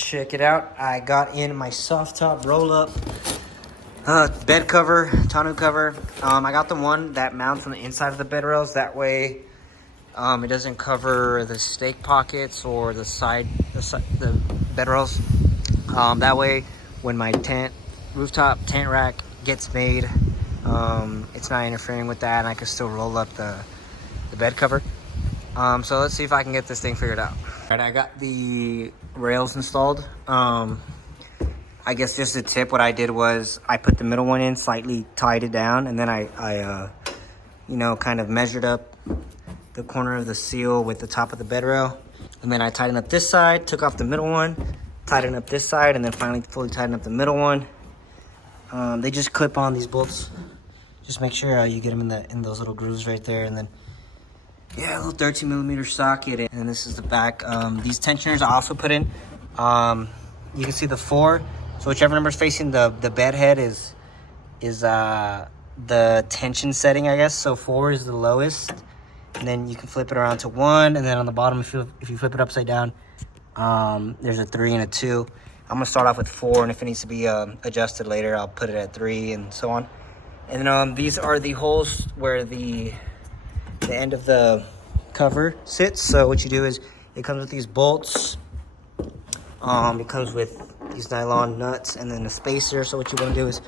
Check it out. I got in my soft top roll up bed cover, tonneau cover. I got the one that mounts on the inside of the bed rails. That way it doesn't cover the stake pockets or the bed rails. That way when my rooftop tent rack gets made, it's not interfering with that, and I can still roll up the bed cover. So let's see if I can get this thing figured out. All right, I got the rails installed. I guess just a tip, what I did was I put the middle one in, slightly tied it down, and then I kind of measured up the corner of the seal with the top of the bed rail. And then I tightened up this side, took off the middle one, tightened up this side, and then finally fully tightened up the middle one. They just clip on these bolts. Just make sure you get them in those little grooves right there, and then yeah, a little 13 millimeter socket. And this is the back. These tensioners I also put in. You can see the 4. So whichever number is facing the bed head is the tension setting, I guess. So 4 is the lowest, and then you can flip it around to 1, and then on the bottom, if you flip it upside down, there's a 3 and a 2. I'm gonna start off with 4, and if it needs to be adjusted later, I'll put it at 3 and so on. And then these are the holes where the end of the cover sits. So what you do is it comes with these bolts. It comes with these nylon nuts and then a spacer. So what you want to do is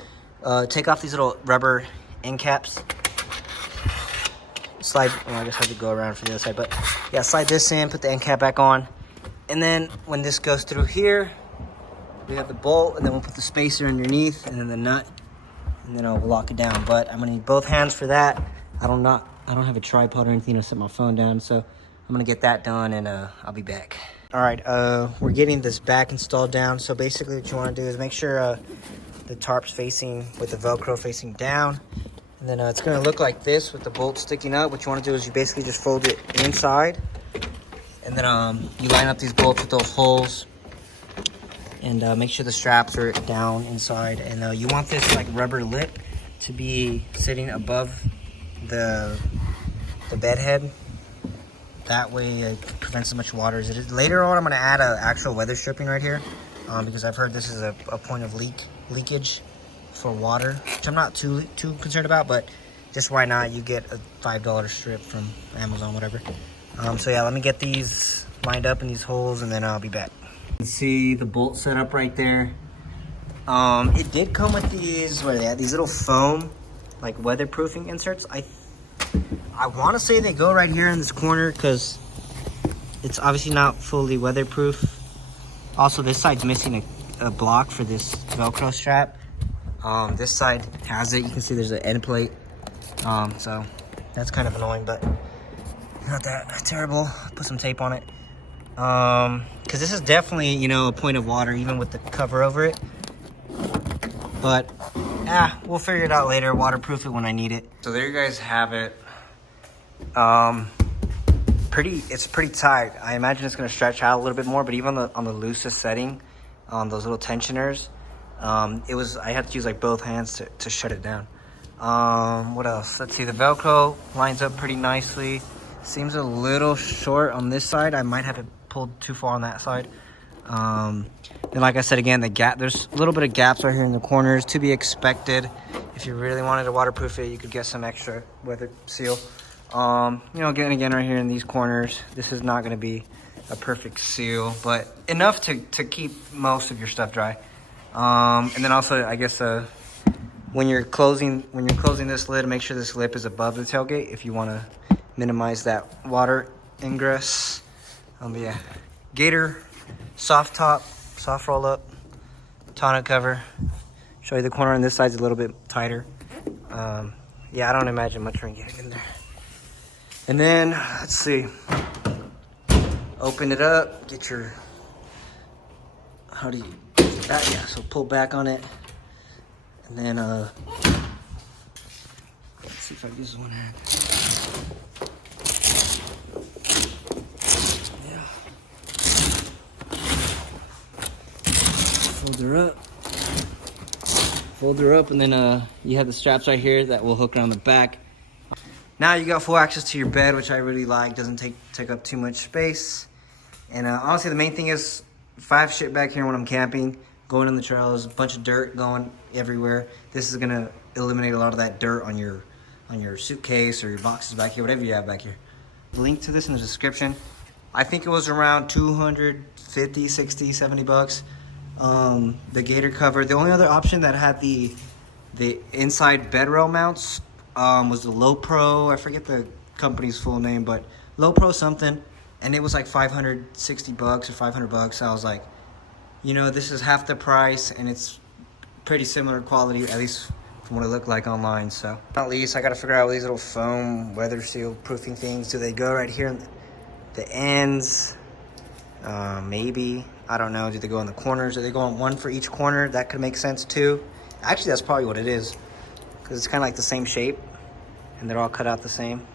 take off these little rubber end caps. Slide, well, I just have to go around for the other side, but yeah, slide this in, put the end cap back on. And then when this goes through here, we have the bolt, and then we'll put the spacer underneath and then the nut, and then I'll lock it down. But I'm gonna need both hands for that. I don't have a tripod or anything to set my phone down, so I'm gonna get that done, and I'll be back. All right, we're getting this back installed down. So basically what you wanna do is make sure the tarp's facing with the Velcro facing down. And then it's gonna look like this with the bolt sticking up. What you wanna do is you basically just fold it inside. And then you line up these bolts with those holes. And make sure the straps are down inside. And you want this like rubber lip to be sitting above the bed head. That way it prevents as much water as it is. Later on, I'm gonna add an actual weather stripping right here, because I've heard this is a point of leakage for water, which I'm not too concerned about, but just why not? You get a $5 strip from Amazon, whatever. So yeah, let me get these lined up in these holes, and then I'll be back. You can see the bolt set up right there. It did come with these, what are they at? These little foam, like weatherproofing inserts. I want to say they go right here in this corner because it's obviously not fully weatherproof. Also, this side's missing a block for this Velcro strap. This side has it. You can see there's an end plate. So that's kind of annoying, but not that terrible. Put some tape on it. Because this is definitely, a point of water, even with the cover over it. But we'll figure it out later. Waterproof it when I need it. So there you guys have it. It's pretty tight. I imagine it's gonna stretch out a little bit more, but even on the loosest setting, those little tensioners, I had to use like both hands to shut it down. What else? Let's see, the Velcro lines up pretty nicely. Seems a little short on this side. I might have it pulled too far on that side. And like I said, again, there's a little bit of gaps right here in the corners, to be expected. If you really wanted to waterproof it, you could get some extra weather seal. Again right here in these corners, this is not gonna be a perfect seal, but enough to keep most of your stuff dry. And then also, I guess, when you're closing this lid, make sure this lip is above the tailgate if you wanna minimize that water ingress. Yeah, Gator, soft top, soft roll up, tonneau cover. Show you the corner on this side's a little bit tighter. Yeah, I don't imagine much rain getting in there. And then, let's see, open it up, get your, how do you, yeah, so pull back on it. And then, let's see if I use one hand. Yeah. Fold her up, and then you have the straps right here that will hook around the back. Now you got full access to your bed, which I really like. Doesn't take up too much space. And honestly, the main thing is if I have shit back here when I'm camping, going on the trails, a bunch of dirt going everywhere, this is gonna eliminate a lot of that dirt on your suitcase or your boxes back here, whatever you have back here. Link to this in the description. I think it was around 250, 60, 70 bucks. The gator cover. The only other option that had the inside bed rail mounts was the Low Pro. I forget the company's full name, but Low Pro something, and it was like 560 bucks or 500 bucks. I was like, you know, this is half the price, and it's pretty similar quality, at least from what it looked like online. So not least, I gotta figure out these little foam weather seal proofing things. Do they go right here in the ends? Maybe, I don't know. Do they go in the corners? Do they go on one for each corner? That could make sense too. Actually, that's probably what it is, because it's kind of like the same shape, and they're all cut out the same.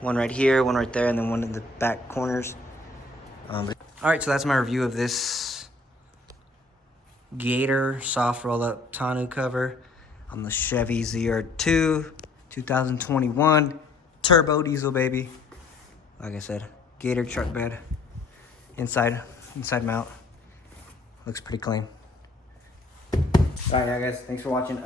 One right here, one right there, and then one in the back corners. All right, so that's my review of this Gator soft roll-up tonneau cover on the Chevy ZR2 2021 turbo diesel, baby. Like I said, Gator truck bed, inside mount. Looks pretty clean. Alright, yeah, guys, thanks for watching.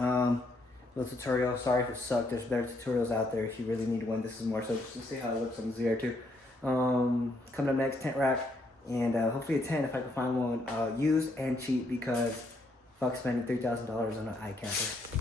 Little tutorial. Sorry if it sucked. There's better tutorials out there if you really need one. This is more so just to see how it looks on the ZR2. Coming up next, tent rack, and hopefully a tent if I can find one used and cheap, because fuck spending $3,000 on an iCamper.